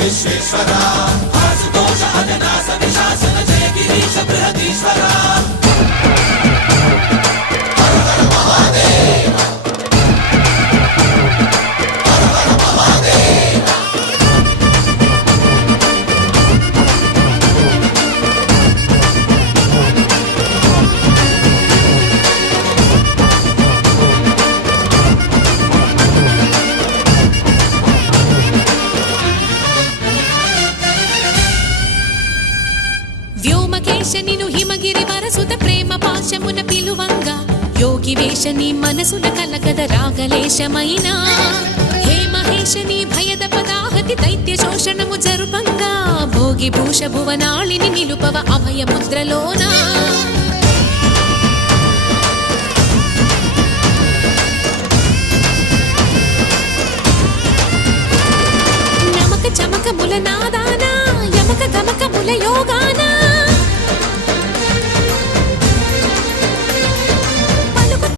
విశ్వేశ్వరా ఆశుతోష అజనాస విశాసన జయ గిరీశ బృహదీశ్వరా వ్యోమకేశనిను హిమగిరి వరసుత ప్రేమ పాశమున పిలువంగా యోగి వేషని మనసున కలకద రాగలేశమైనా హే మహేశని భయద పదాహతి దైత్య శోషణము జరుపంగా భోగి భూష భువనాళిని నిలుపవ అభయ ముద్రలోనా నమక చమక ముల నాదానా యమక గమక ముల యోగానా